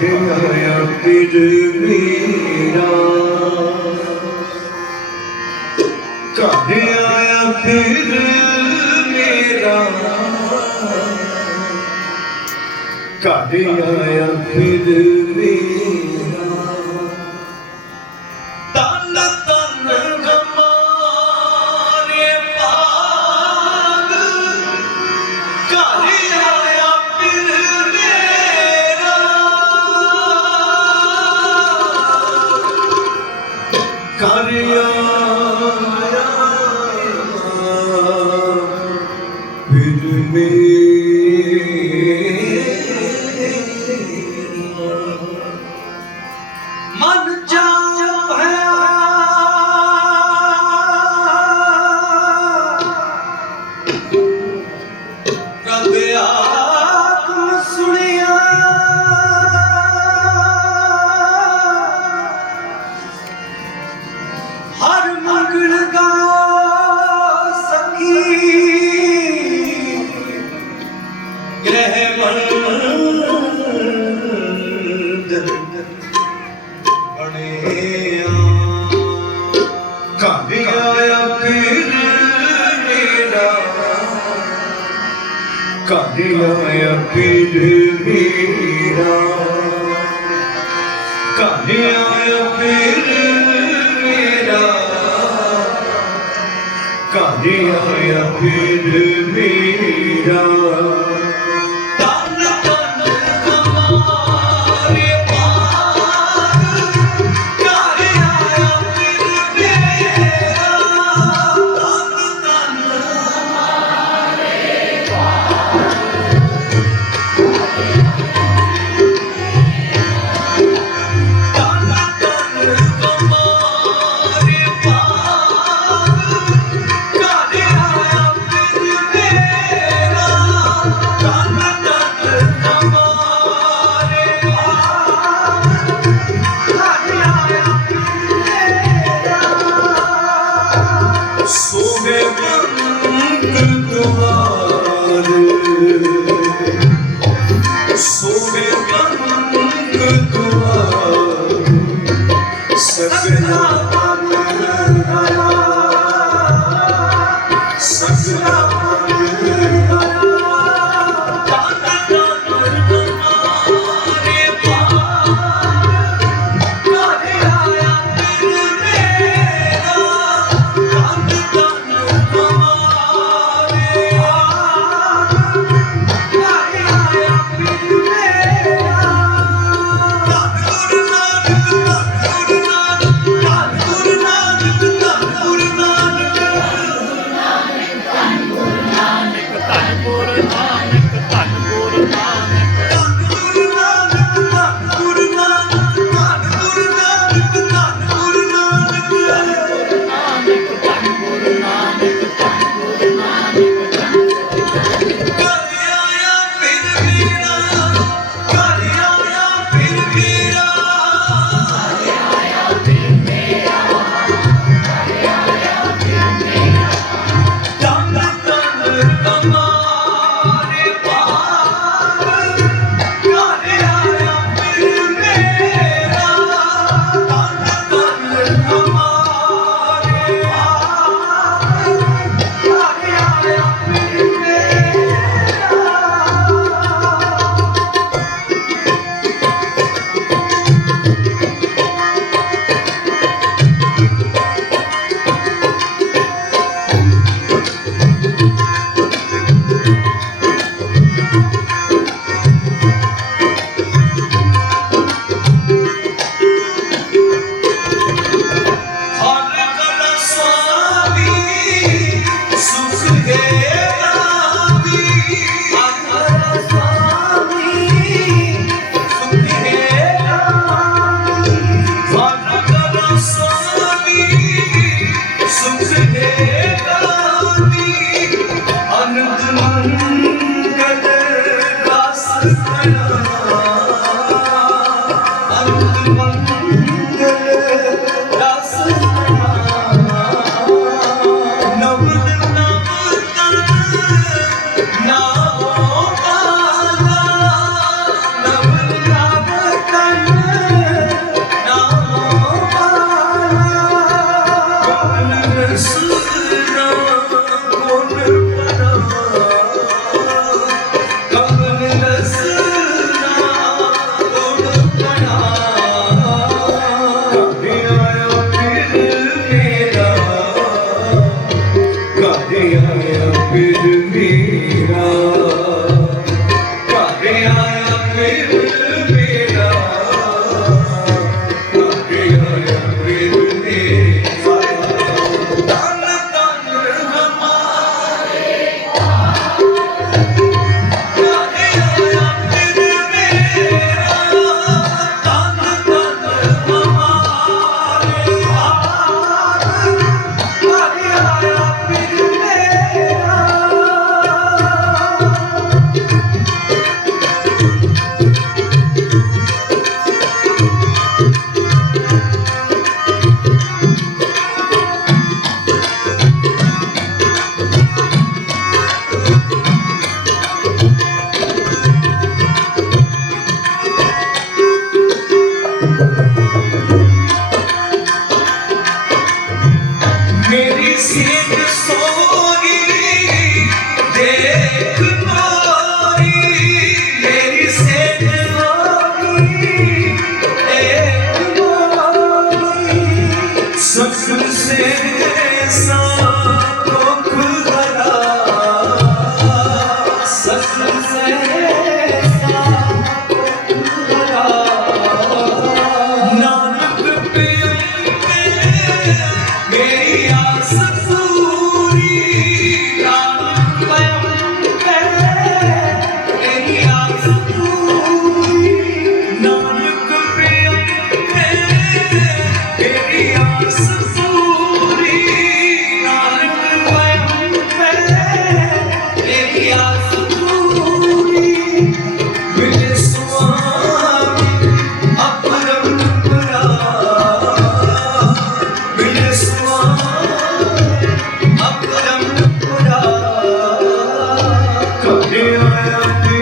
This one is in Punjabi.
رب بيرا کبھی آیا پھر میرا کبھی آیا پھر میرا ਦਿਲ ਅਪੀਲ ਮੇਰਾ ਕਾਹਿਆ ਅਪੀਲ ਮੇਰਾ ਕਾਹਿਆ ਅਪੀਲ ਮੇਰਾ Allah I don't know. Deus é.